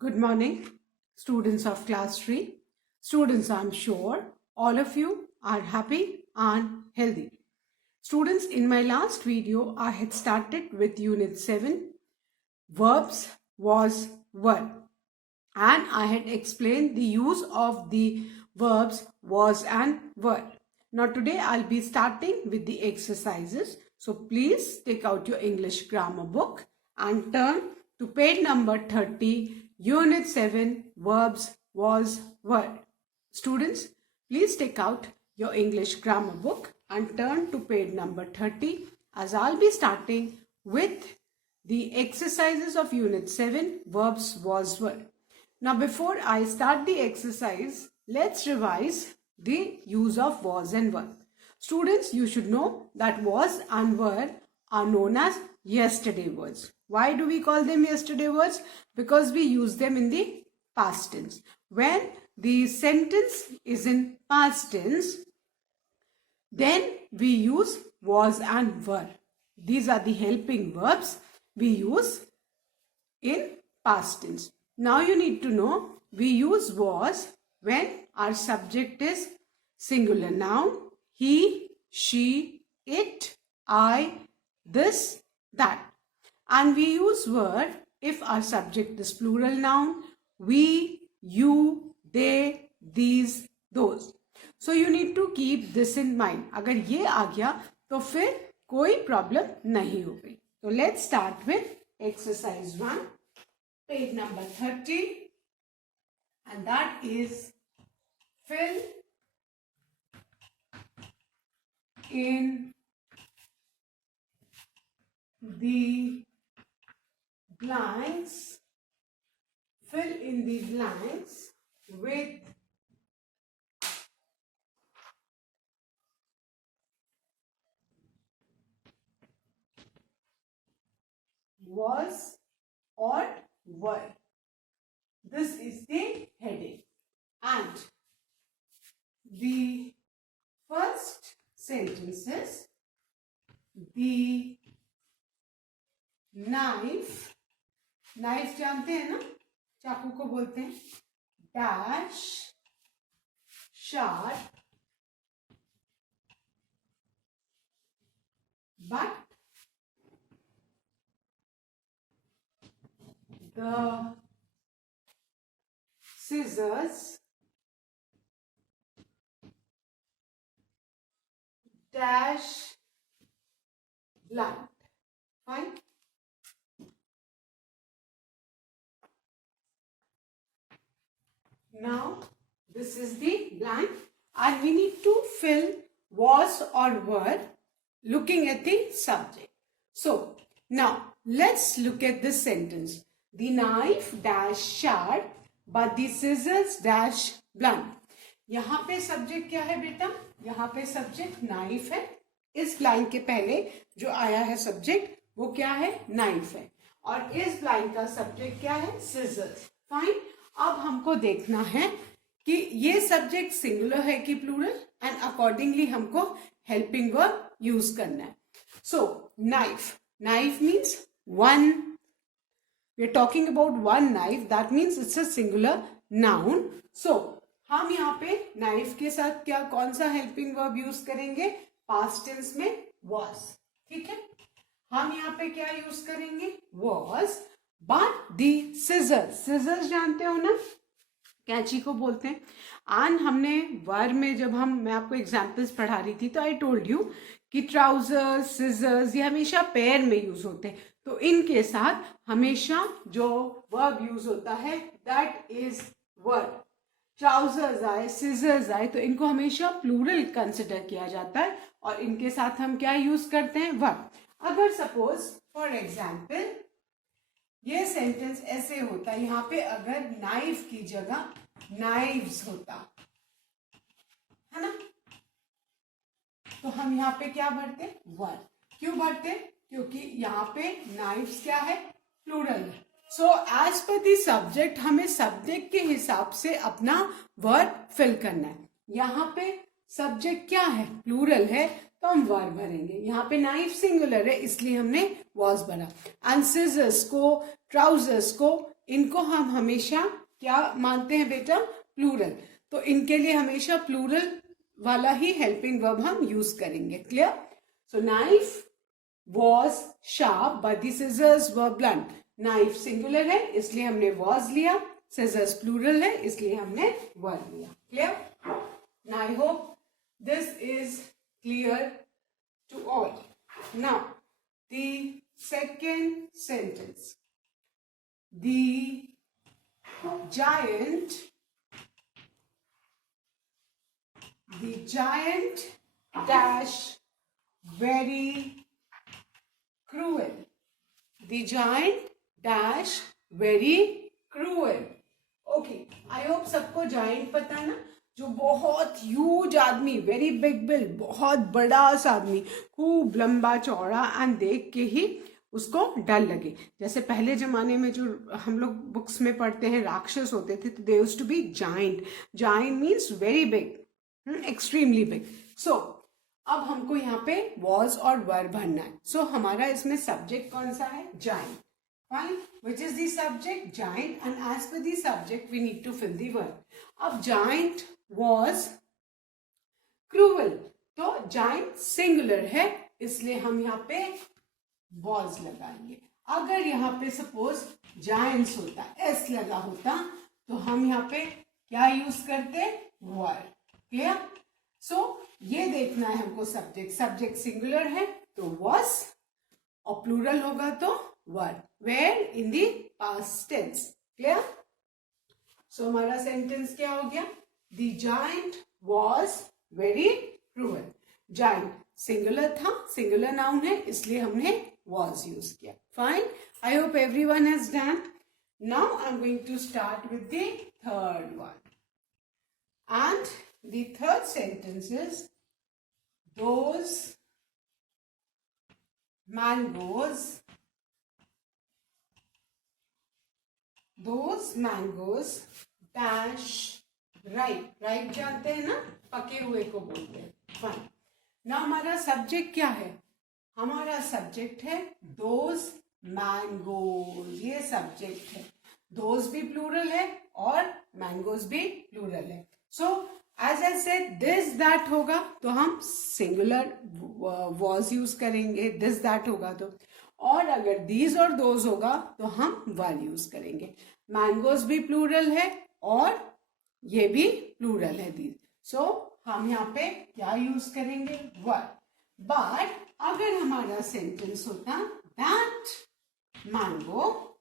Good morning, students of class 3. Students, I'm sure all of you are happy and healthy. Students, in my last video, I had started with Unit 7, verbs, was, were. And I had explained the use of the verbs was and were. Now today I'll be starting with the exercises. So please take out your English grammar book and turn to page number 30, Unit 7, verbs, was, were. Students, please take out your English grammar book and turn to page number 30 as I'll be starting with the exercises of Unit 7, verbs, was, were. Now before I start the exercise, let's revise the use of was and were. Students, you should know that was and were are known as yesterday words. Why do we call them yesterday words? Because we use them in the past tense. When the sentence is in past tense, then we use was and were. These are the helping verbs we use in past tense. Now you need to know we use was when our subject is singular noun, he, she, it, I, this, that. And we use were if our subject is plural noun, we, you, they, these, those. So you need to keep this in mind. अगर ये आ गया तो फिर कोई प्रॉब्लम नहीं होगी. So let's start with exercise 1, page number 30, and that is fill in the blanks. Fill in the blanks with was or were. This is the heading. And the first sentence is the knife जानते हैं ना, चाकू को बोलते हैं, dash sharp but the scissors dash blunt. Fine. Now this is the blank and we need to fill was or were looking at the subject. So now let's look at this sentence. The knife dash sharp but the scissors dash blunt. यहाँ पे सब्जेक्ट क्या है बेटा? यहाँ पे subject knife है. इस लाइन के पहले जो आया है सब्जेक्ट वो क्या है? नाइफ है. और इस लाइन का सब्जेक्ट क्या है? सिजर्स. फाइन. अब हमको देखना है कि ये सब्जेक्ट सिंगुलर है कि प्लूरल एंड अकॉर्डिंगली हमको हेल्पिंग वर्ब यूज करना है. So knife means one. We are talking about one knife. That means it's a singular noun. So हम यहाँ पे नाइफ के साथ क्या कौन सा हेल्पिंग वर्ब यूज करेंगे? पास्ट टेंस में was. ठीक है. हम यहाँ पे क्या यूज करेंगे? was. बट दी सिजर्स जानते हो ना, कैंची को बोलते हैं. एंड हमने वर में जब मैं आपको एग्जाम्पल्स पढ़ा रही थी तो आई टोल्ड यू कि ट्राउजर्स, सिजर्स ये हमेशा पेयर में यूज होते हैं. तो इनके साथ हमेशा जो वर्ब यूज होता है दैट इज वर्ब. ट्राउजर्स आए, सिजर्स आए तो इनको हमेशा प्लूरल कंसिडर किया जाता है और इनके साथ हम क्या यूज करते हैं? वर्ब. अगर सपोज फॉर एग्जाम्पल ये सेंटेंस ऐसे होता, यहाँ पे अगर नाइफ की जगह नाइव्स होता है ना, तो हम यहाँ पे क्या भरते? वर. क्यों भरते? क्योंकि यहाँ पे नाइव्स क्या है? प्लूरल है. So as per the subject हमें सब्जेक्ट के हिसाब से अपना वर्ब फिल करना है. यहाँ पे सब्जेक्ट क्या है? प्लूरल है तो हम वर भरेंगे. यहाँ पे नाइफ सिंगुलर है इसलिए हमने वॉज भरा. एंड सिजर्स को, ट्राउजर्स को इनको हम हमेशा क्या मानते हैं बेटा, प्लूरल। तो इनके लिए हमेशा प्लूरल वाला ही हेल्पिंग वर्ब हम यूज करेंगे। क्लियर? सो knife was sharp but the scissors were blunt. Knife singular है इसलिए हमने was लिया, scissors प्लूरल है इसलिए हमने were लिया। Clear? Now I hope this is clear to all. Now the second sentence. The giant dash very cruel. The giant dash very cruel. Okay, I hope सबको giant पता ना, जो बहुत ह्यूज आदमी, वेरी बिग बिल, बहुत बड़ा सा आदमी, खूब लंबा चौड़ा, एंड देख के ही उसको डर लगे। जैसे पहले जमाने में जो हम लोग बुक्स में पढ़ते हैं राक्षस होते थे, तो they used to be giant. Giant means very big, extremely big. So अब हमको यहाँ पे वॉज और वर भरना है। सो हमारा इसमें सब्जेक्ट कौन सा है? Giant. Fine. Which is the subject? Giant. And as per the subject, we need to fill the verb. अब giant was cruel. तो giant singular है इसलिए हम यहाँ पे was लगाएंगे। अगर यहाँ पे suppose giants होता, s लगा होता, तो हम यहाँ पे क्या यूज करते? were. Clear? So ये देखना है हमको सब्जेक्ट। सब्जेक्ट सिंगुलर है तो was, और प्लूरल होगा तो were, where in the past tense. Clear? So हमारा सेंटेंस क्या हो गया? The giant was very cruel. Giant singular था, सिंगुलर नाउन है इसलिए हमने was यूज किया। Fine. I hope everyone has done. Now I'm going to start with the third one. And the third sentence is, those mangoes dash ripe. Ripe जानते हैं ना, पके हुए को बोलते हैं। फाइन। ना हमारा सब्जेक्ट क्या है? हमारा सब्जेक्ट है those mangoes। ये सब्जेक्ट है। those भी प्लूरल है और mangoes भी प्लूरल है। So as I said, this that होगा तो हम सिंगुलर was यूज करेंगे, दिस दैट होगा तो, और अगर दीज और दोज होगा तो हम वर यूज करेंगे। मैंगोज भी प्लूरल है और ये भी प्लूरल है दीज। सो हम यहाँ पे क्या यूज करेंगे? वर। बट अगर हमारा सेंटेंस होता that mango,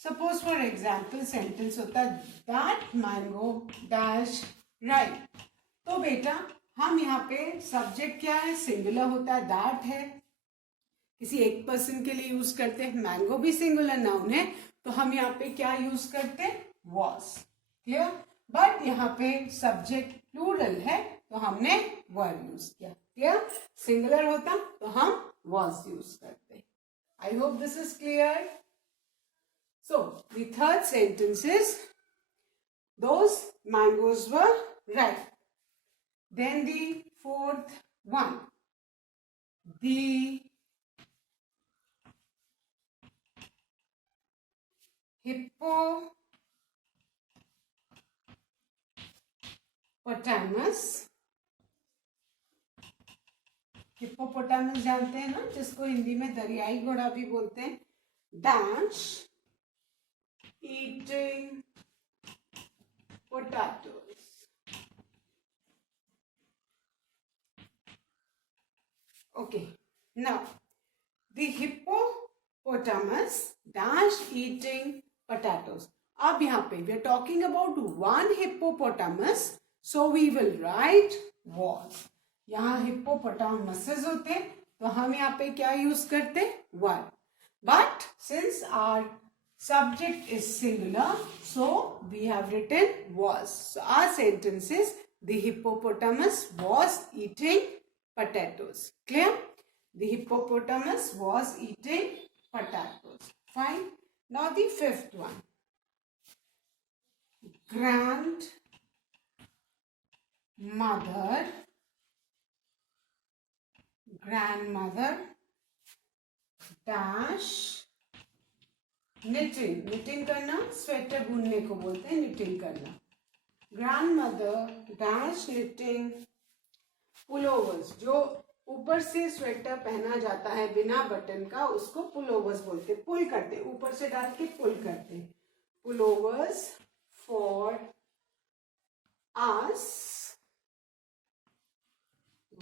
suppose for example sentence होता दैट मैंगो डैश राइट, तो बेटा हम यहाँ पे सब्जेक्ट क्या है? सिंगुलर होता है, दैट है, किसी एक पर्सन के लिए यूज करते हैं। मैंगो भी सिंगुलर नाउन है तो हम यहाँ पे क्या यूज करते हैं? was. क्लियर? बट यहाँ पे सब्जेक्ट प्लूरल है तो हमने वर यूज किया। क्लियर? सिंगुलर होता तो हम was यूज करते। I hope this is clear. So the third sentence is, those mangoes were ripe. Then the fourth one, the hippopotamus जानते हैं ना, जिसको हिंदी में दरियाई घोड़ा भी बोलते हैं। Dash eating potatoes. Okay, now the hippopotamus dash eating potatoes. अब यहाँ पे we are talking about one hippopotamus, so we will write was। यहाँ हिप्पोपोटामसेस होते तो हम यहाँ पे क्या यूज करते? Were. But since our subject is singular, so we have written was. So our sentence is, the hippopotamus was eating potatoes. Clear? The hippopotamus was eating potatoes. Fine. Now the fifth one. grandmother dash knitting, knitting करना, स्वेटर बुनने को बोलते हैं knitting करना. Grandmother dash knitting pullovers, जो ऊपर से स्वेटर पहना जाता है बिना बटन का, उसको पुलोवर्स बोलते, पुल करते, ऊपर से डाल के पुल करते. Pullovers for us,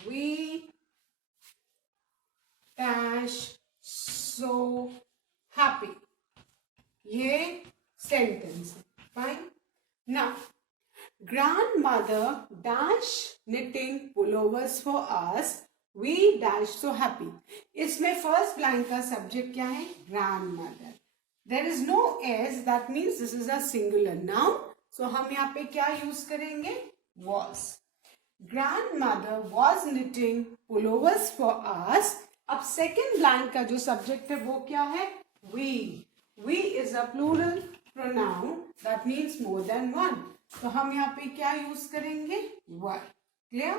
we dash so happy. ये सेंटेंस है. Fine. Now grandmother dash knitting pullovers for us, we dash so happy. इसमें फर्स्ट ब्लैंक का सब्जेक्ट क्या है? grandmother. There is no s, that means this is a singular noun. So हम यहाँ पे क्या यूज करेंगे? was. grandmother was knitting pullovers for us. अब सेकेंड ब्लैंक का जो सब्जेक्ट है वो क्या है? we. we is a plural pronoun, that means more than one. तो हम यहाँ पे क्या यूज करेंगे? were. Clear?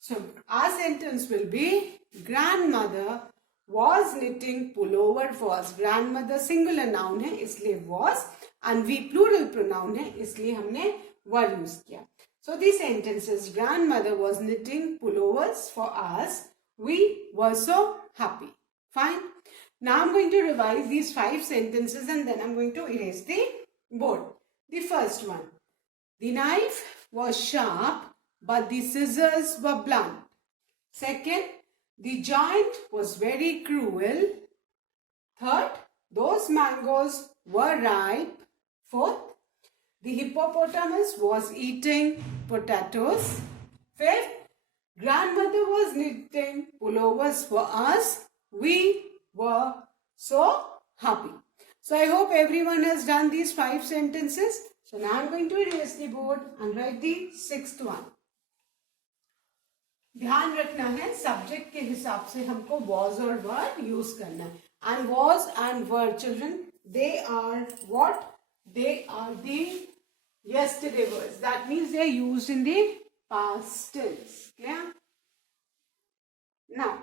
So our sentence will be grandmother was knitting pullover for us. grandmother singular noun है इसलिए was, and we plural pronoun है इसलिए हमने were यूज किया. So the sentence is grandmother was knitting pullovers for us. We were so happy. Fine. Now I'm going to revise these 5 sentences and then I'm going to erase the board. The first one. The knife was sharp, but the scissors were blunt. Second, the giant was very cruel. Third, those mangoes were ripe. Fourth, the hippopotamus was eating potatoes. Fifth, grandmother was knitting pullovers for us. We were so happy. So I hope everyone has done these 5 sentences. So now I'm going to erase the board and write the 6th one. ध्यान रखना है सब्जेक्ट के हिसाब से हमको was और were use करना है. And was and were, children, they are what? They are the yesterday words. That means they are used in the past tense. Clear? Now,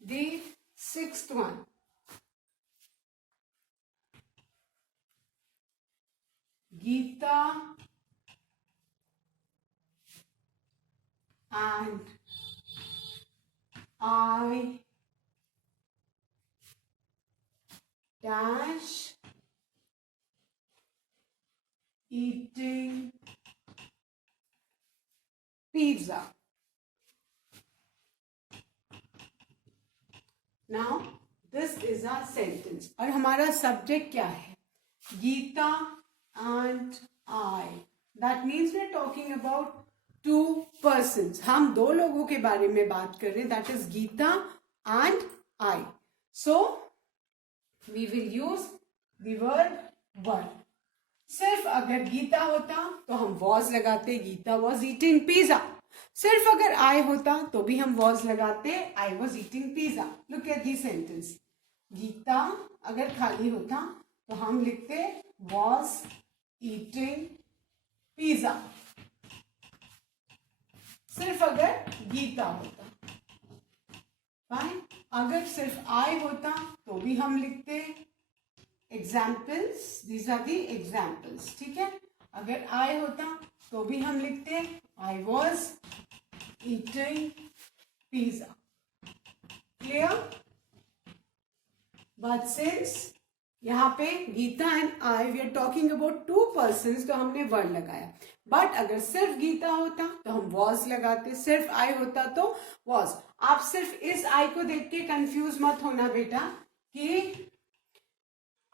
the 6th one. Geeta and I dash eating pizza. Now this is a sentence और हमारा सब्जेक्ट क्या है? Gita and I. That means we are talking about 2 persons. हम 2 लोगों के बारे में बात कर रहे हैं. That is Geeta and I. So we will use the word were. सिर्फ अगर गीता होता तो हम was लगाते, गीता was eating pizza. सिर्फ अगर I होता तो भी हम was लगाते, I was eating pizza. Look at this sentence. Gita अगर खाली होता तो हम लिखते was eating pizza. सिर्फ अगर गीता होता. फाइन. अगर सिर्फ I होता तो भी हम लिखते examples. These are the examples. ठीक है. अगर I होता तो भी हम लिखते I was eating pizza. Clear? But since यहाँ पे Gita and I we are talking about 2 persons तो हमने वर्ड लगाया. बट अगर सिर्फ गीता होता तो हम वॉज लगाते, सिर्फ आई होता तो वॉज. आप सिर्फ इस आई को देख के कंफ्यूज मत होना बेटा कि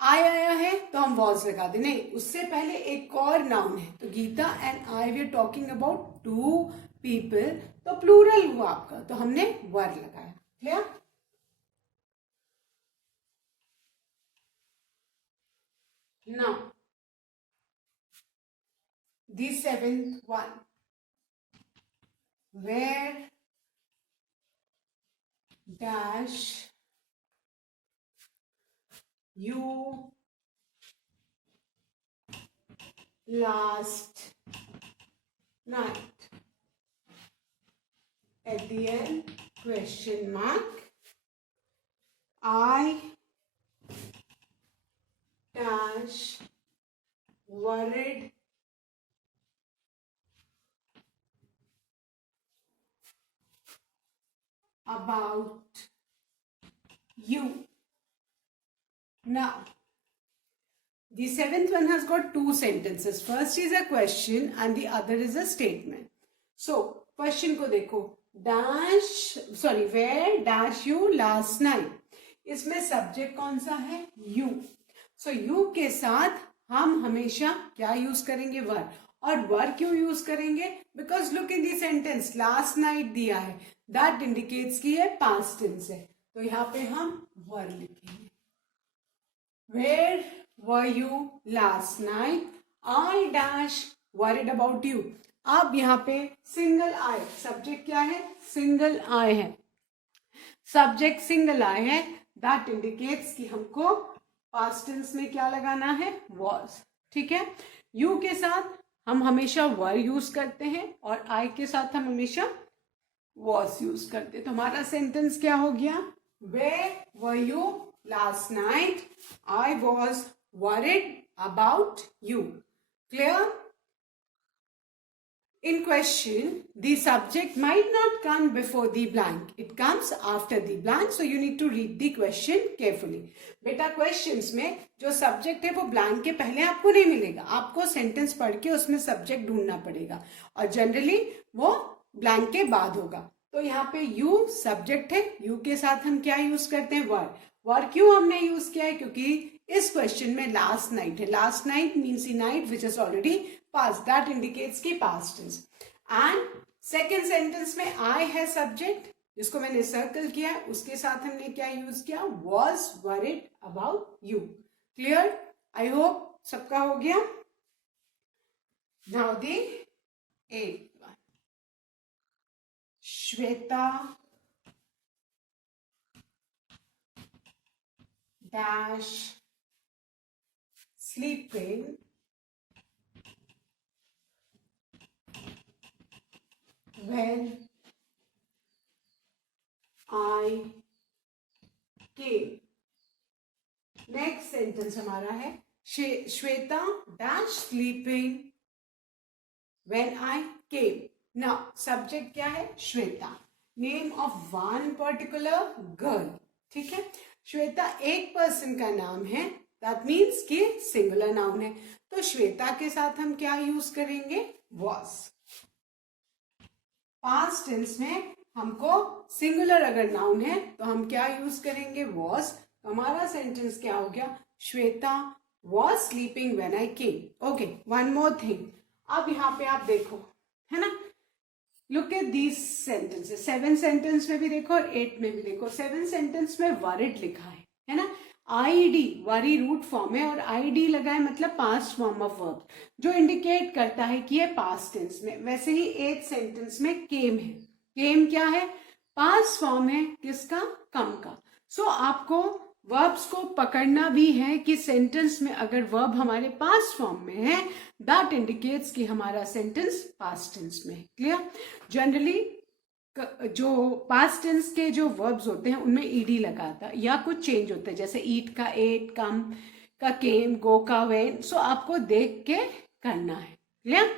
आई आया है तो हम वॉज लगा दे. नहीं, उससे पहले एक और नाउन है. तो Gita and I we are talking about 2 people, तो प्लूरल हुआ आपका, तो हमने वर्ड लगाया. Clear? Now, the 7th one. Where dash you last night? At the end, question mark. I dash worried about you. Now, the seventh one has got two sentences. First is a question and the other is a statement. So, question को देखो. Where dash you last night? इसमें सब्जेक्ट कौन सा है? You. So, you के साथ हम हमेशा क्या यूज करेंगे? वर. और वर क्यों यूज करेंगे? Because look in the sentence, last night दिया है, दैट इंडिकेट्स कि ये पास्ट टेंस है, तो यहाँ पे हम वर लिखेंगे. Where were you last night? I dash worried about you. अब यहाँ पे सिंगल आई, सब्जेक्ट क्या है? सिंगल आई है, सब्जेक्ट सिंगल आई है, दैट इंडिकेट्स कि हमको पास्ट टेंस में क्या लगाना है? was. ठीक है. यू के साथ हम हमेशा वर यूज करते हैं और आई के साथ हम हमेशा was यूज करते हैं. तो हमारा सेंटेंस क्या हो गया? Where were you last night? I was worried about you. Clear? In question, the subject might not come before the blank. It comes after the blank. So you need to read the question carefully. बेटा questions में जो subject है वो blank के पहले आपको नहीं मिलेगा. आपको sentence पढ़ के उसमें subject ढूंढना पड़ेगा और generally वो blank के बाद होगा. तो यहाँ पे you subject है, you के साथ हम क्या यूज करते हैं? वर. वर क्यों हमने यूज किया है? क्योंकि इस क्वेश्चन में लास्ट नाइट है. Last night means the night which is already past, that indicates की past tense. And second sentence में आई है सब्जेक्ट, जिसको मैंने सर्कल किया है, उसके साथ हमने क्या यूज किया? Was worried about you. Clear? I hope सबका हो गया. Now the eight one. Shweta dash sleeping when I came. Next sentence हमारा है Shweta dash sleeping when I came. Now subject क्या है? Shweta. Name of one particular girl. ठीक है. श्वेता एक पर्सन का नाम है, दैट मीन्स कि सिंगुलर नाउन है. तो श्वेता के साथ हम क्या यूज करेंगे? वॉज. पास्ट टेंस में हमको सिंगुलर अगर नाउन है तो हम क्या यूज करेंगे? वॉज. तो हमारा सेंटेंस क्या हो गया? Shweta was sleeping when I came. Okay, one more thing. अब यहाँ पे आप देखो, है ना, लुक एट दीज सेंटेंसेस. 7 सेंटेंस में भी देखो और 8 में भी देखो. 7 सेंटेंस में वरिड लिखा है ना. आईडी वरी रूट फॉर्म है और आईडी लगा है मतलब पास्ट फॉर्म ऑफ वर्ब, जो इंडिकेट करता है कि ये पास्ट टेंस में. वैसे ही 8 सेंटेंस में केम है. केम क्या है? पास्ट फॉर्म है किसका? कम का. सो आपको वर्ब्स को पकड़ना भी है कि सेंटेंस में अगर वर्ब हमारे पास्ट फॉर्म में है, दैट इंडिकेट्स कि हमारा सेंटेंस पास्ट टेंस में है. क्लियर? जनरली जो पास्ट टेंस के जो वर्ब्स होते हैं उनमें ईडी लगाता है या कुछ चेंज होता है, जैसे ईट का एट, कम का केम, गो का वेन. सो आपको देख के करना है. Clear?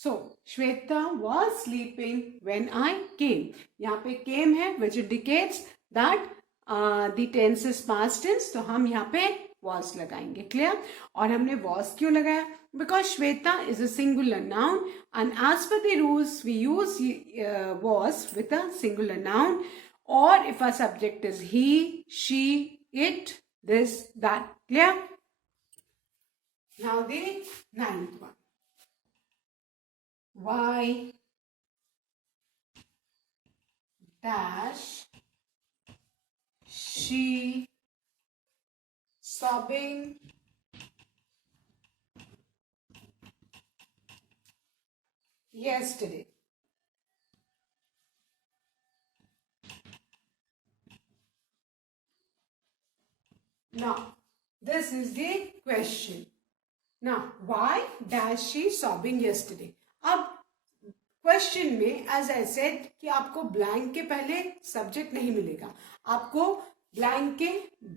So Shweta was sleeping when I came. यहाँ पे केम है which indicates that the tense is past tense, तो हम यहाँ पे वॉज लगाएंगे. क्लियर? और हमने वॉज क्यों लगाया? Because Shweta is a singular noun and as per the rules we use was with a singular noun, और if a subject is he, she, it, this, that. Clear? Now the 9th one. Why dash she sobbing yesterday? Now, this is the question. Now, why dash she sobbing yesterday? अब क्वेश्चन में as I said कि आपको ब्लैंक के पहले सब्जेक्ट नहीं मिलेगा, आपको ब्लैंक के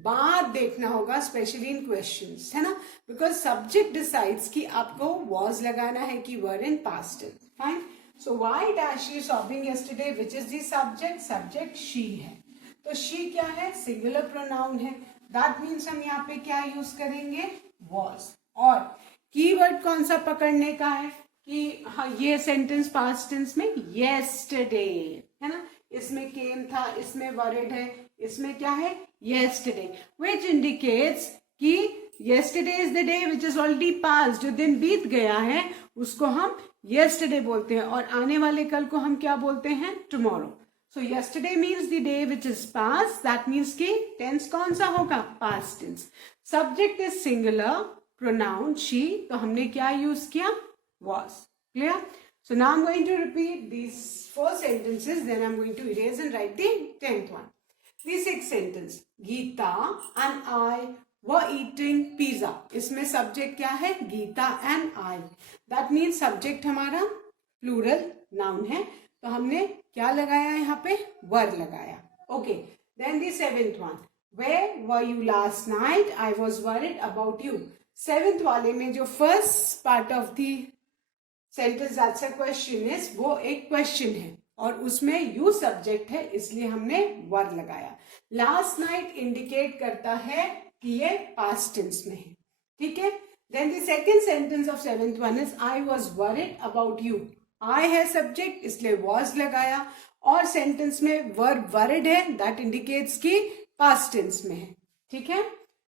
बाद देखना होगा, स्पेशली इन क्वेश्चंस, है ना, बिकॉज सब्जेक्ट डिसाइड्स कि आपको वॉज लगाना है कि were in past tense. Fine. So why dash she shopping yesterday, which is the subject. Subject she है, तो शी क्या है, सिंगुलर प्रोनाउन है. दैट मीन्स हम यहाँ पे क्या यूज करेंगे, वॉज. और कीवर्ड कौन सा पकड़ने का है कि हाँ ये सेंटेंस पास्ट टेंस में येस्टरडे है ना, इसमें केम था, इसमें वरेड है, इसमें क्या है, yesterday, which indicates कि yesterday is the day which is already past, जो दिन बीत गया है उसको हम yesterday बोलते हैं, और आने वाले कल को हम क्या बोलते हैं, tomorrow. So yesterday means the day which is past, that means कि tense कौन सा होगा, past tense. Subject is singular, pronoun she, तो हमने क्या use किया, was. Clear? So now I'm going to repeat these 4 sentences, then I'm going to erase and write the 10th one. The 6th sentence, Geeta and I were eating pizza. इसमें subject क्या है, Geeta and I. That means subject हमारा plural noun है, तो हमने क्या लगाया यहाँ पे, were लगाया. Okay. Then the 7th one, where were you last night? I was worried about you. 7th वाले में जो first part of the sentence that's a question is, वो एक question है और उसमें यू सब्जेक्ट है, इसलिए हमने वर लगाया. लास्ट नाइट इंडिकेट करता है कि ये पास्ट टेंस में है. ठीक है. Then the second sentence of 7th one is I was worried about you. I है सब्जेक्ट, इसलिए वाज लगाया, और सेंटेंस में वर्ब वरिड है, दैट इंडिकेट्स कि पास्ट टेंस में है. ठीक है.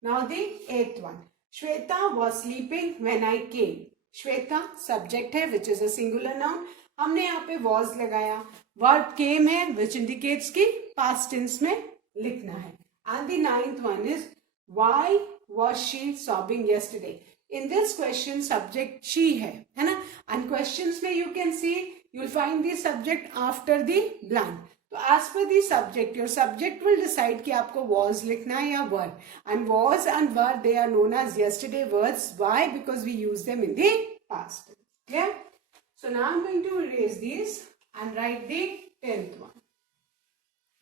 Now the 8th one, Shweta was sleeping when I came. Shweta subject है which is a singular noun, हमने यहाँ पे वॉज लगाया. वर्ब केम है विच इंडिकेट्स की पास्ट टेंस में लिखना है. And the 9th one is why was she sobbing yesterday. In this question subject she है ना, एंड क्वेश्चंस में you can see you will find the subject after the blank. तो as per the subject, your subject will decide कि आपको was लिखना है या were. And was and were they are known as yesterday words. Why? Because we use them in the past. Clear? So now I'm going to erase these and write the 10th one.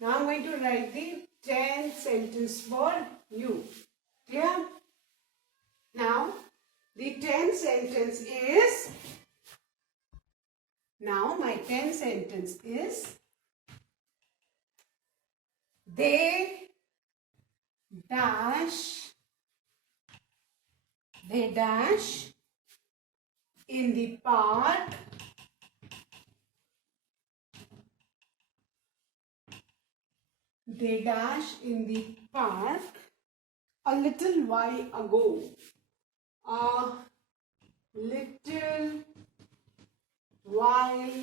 Now I'm going to write the 10th sentence for you. Clear? Now the 10th sentence is, now my 10th sentence is, they dash in the park a little while ago. A little while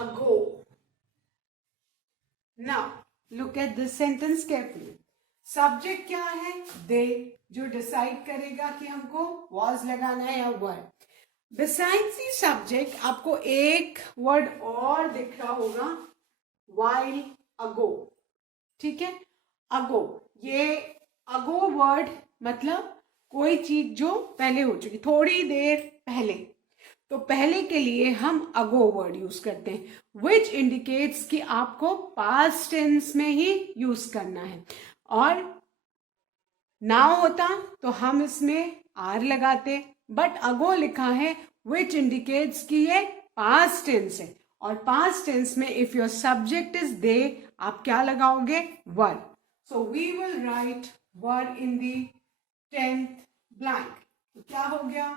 ago. Now look at this sentence carefully. Subject क्या है, दे, जो डिसाइड करेगा कि हमको वॉज लगाना है या वर. Besides the subject आपको एक वर्ड और दिख रहा होगा, while ago. ठीक है. अगो, ये अगो वर्ड मतलब कोई चीज जो पहले हो चुकी, थोड़ी देर पहले. तो पहले के लिए हम अगो वर्ड यूज करते हैं, विच इंडिकेट्स कि आपको पास्ट टेंस में ही यूज करना है. और नाउ होता तो हम इसमें आर लगाते, बट अगो लिखा है विच इंडिकेट्स कि ये पास्ट टेंस है. और पास्ट टेंस में if your subject is they, आप क्या लगाओगे, were. So we will write were in the 10th blank. तो क्या हो गया,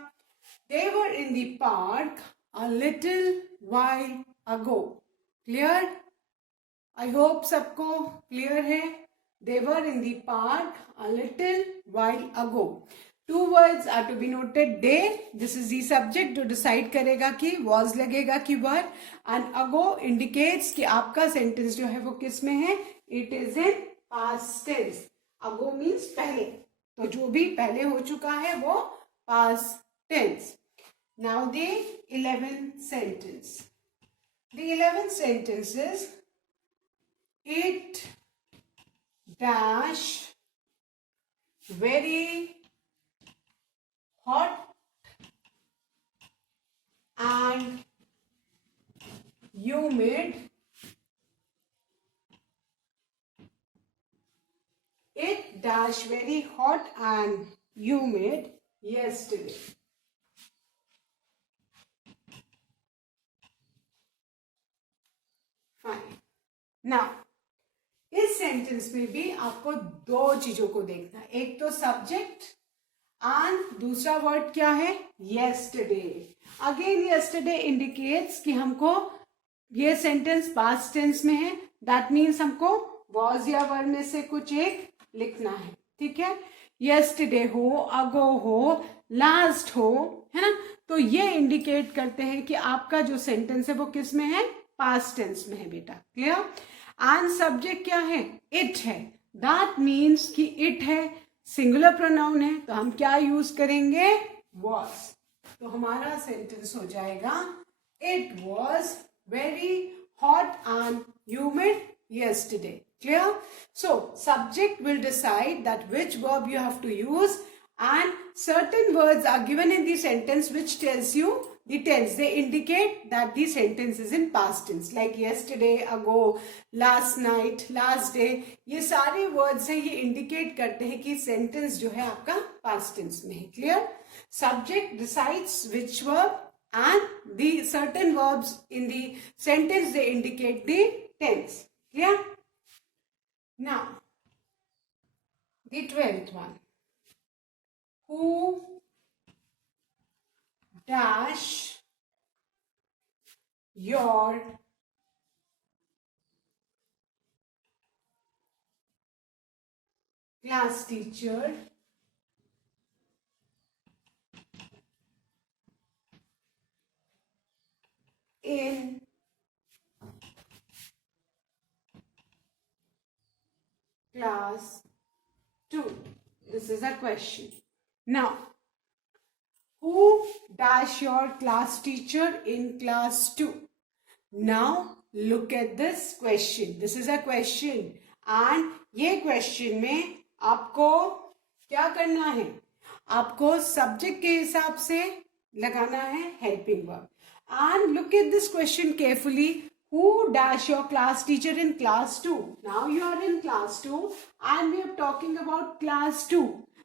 they were in the park a little while ago. Clear? I hope सबको clear है. They were in the park a little while ago. Two words are to be noted. They, this is the subject जो decide करेगा कि was लगेगा कि were, and ago indicates कि आपका sentence जो है वो किस में है, it is in past tense. Ago means पहले, तो जो भी पहले हो चुका है वो past tense. Now the 11th sentence. The 11th sentence is, it dash very hot and humid dash very hot and humid yesterday. Fine. Now, इस सेंटेंस में भी आपको दो चीजों को देखना है. एक तो सब्जेक्ट एंड दूसरा वर्ड क्या है? yesterday. अगेन yesterday इंडिकेट्स कि हमको ये सेंटेंस पास्ट टेंस में है. दैट मीन्स हमको was या were में से कुछ एक लिखना है. ठीक है. yesterday हो, ago हो, last हो, है ना. तो ये इंडिकेट करते हैं कि आपका जो सेंटेंस है वो किस में है? पास्ट टेंस में है बेटा. क्लियर. एंड सब्जेक्ट क्या है? इट है. दैट मीन्स कि इट है, सिंगुलर प्रोनाउन है, तो हम क्या यूज करेंगे? was. तो हमारा सेंटेंस हो जाएगा it was very hot and humid yesterday. Clear? So subject will decide that which verb you have to use, and certain words are given in the sentence which tells you the tense. They indicate that the sentence is in past tense, like yesterday, ago, last night, last day. ये सारे words हैं, ये indicate करते हैं कि sentence जो है आपका past tense में है. Clear? Subject decides which verb, and the certain verbs in the sentence, they indicate the tense. Clear? Now, the 12th one. Who dash your class teacher in class 2. This is a question. Now, who dash your class teacher in class 2? Now, look at this question. This is a question. And ये question में आपको क्या करना है? आपको subject के हिसाब से लगाना है helping verb. And look at this question carefully. Who dash your class teacher in class 2? Now you are in class 2 and we are talking about class 2.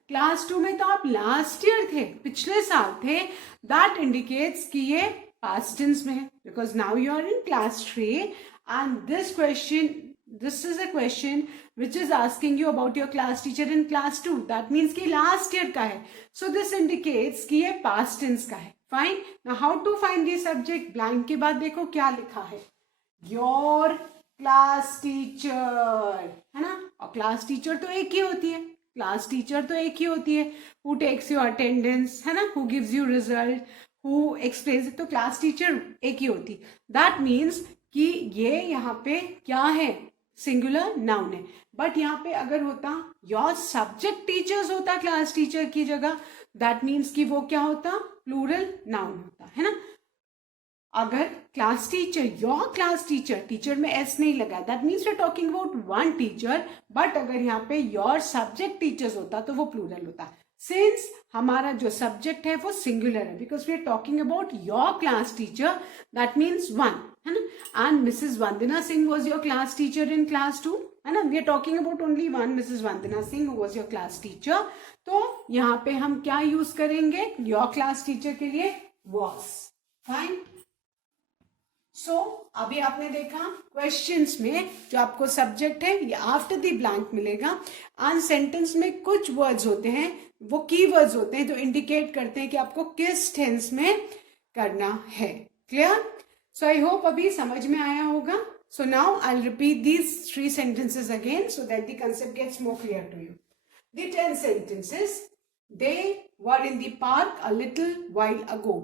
क्लास 2 में तो आप लास्ट ईयर थे, पिछले साल थे. दैट इंडिकेट्स कि ये पास्ट टेंस में है, because now you are in class 3 and this is a question which is asking you about your class teacher in class 2. That means कि लास्ट ईयर का है. सो दिस इंडिकेट्स कि ये past tense का है. Fine. Now how to find the subject? Blank के बाद देखो क्या लिखा है, योर क्लास टीचर, है ना. और क्लास टीचर तो एक ही होती है. क्लास टीचर तो एक ही होती है. हु टेक्स योर अटेंडेंस, है ना, who gives you result, who explains. तो क्लास टीचर एक ही होती. दैट मीन्स कि ये यहाँ पे क्या है? सिंगुलर नाउन है. बट यहाँ पे अगर होता योर सब्जेक्ट टीचर्स होता क्लास टीचर की जगह, दैट मीन्स कि वो क्या होता? प्लूरल नाउन होता, है ना. अगर class teacher, your class teacher, teacher में एस नहीं लगा, that means we are talking about one teacher. But अगर यहाँ पे योर सब्जेक्ट टीचर्स होता तो वो प्लूरल होता. सिंस हमारा जो सब्जेक्ट है वो सिंगुलर है, because we are talking about your class teacher, that means one, है ना. And Mrs Vandana Singh was your class teacher in class 2, है ना. We are talking about only one, Mrs Vandana Singh who was your class teacher. तो यहाँ पे हम क्या यूज करेंगे योर क्लास टीचर के लिए? वॉज. फाइन. सो अभी आपने देखा क्वेश्चंस में जो आपको सब्जेक्ट है ये आफ्टर द ब्लैंक मिलेगा. एंड सेंटेंस में कुछ वर्ड्स होते हैं, वो की वर्ड्स होते हैं जो इंडिकेट करते हैं कि आपको किस टेंस में करना है. क्लियर. सो आई होप अभी समझ में आया होगा. So now I will repeat these 3 sentences again so that the concept gets more clear to you. The 10 sentences. They were in the park a little while ago.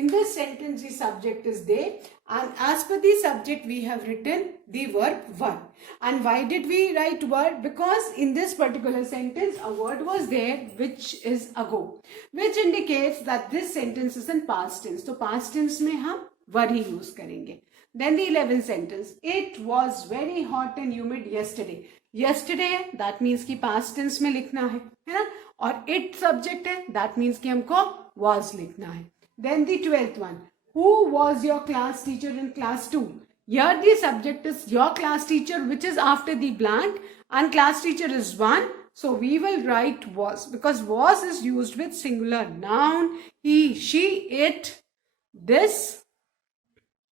In this sentence, the subject is they, and as per the subject, we have written the verb were. And why did we write were? Because in this particular sentence, a word was there which is ago, which indicates that this sentence is in past tense. So past tense में हम were ही use करेंगे. Then the 11th sentence. It was very hot and humid yesterday. Yesterday है, that means कि past tense में लिखना है ना. और it subject है, that means कि हमको was लिखना है. Then the 12th one. Who was your class teacher in class 2? Here the subject is your class teacher, which is after the blank, and class teacher is one. So we will write was, because was is used with singular noun. He, she, it, this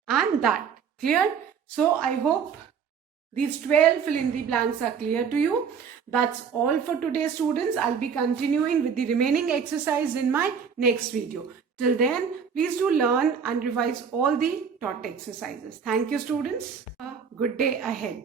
and that. Clear? So I hope these 12 fill in the blanks are clear to you. That's all for today, students. I'll be continuing with the remaining exercise in my next video. Till then, please do learn and revise all the taught exercises. Thank you, students. A good day ahead.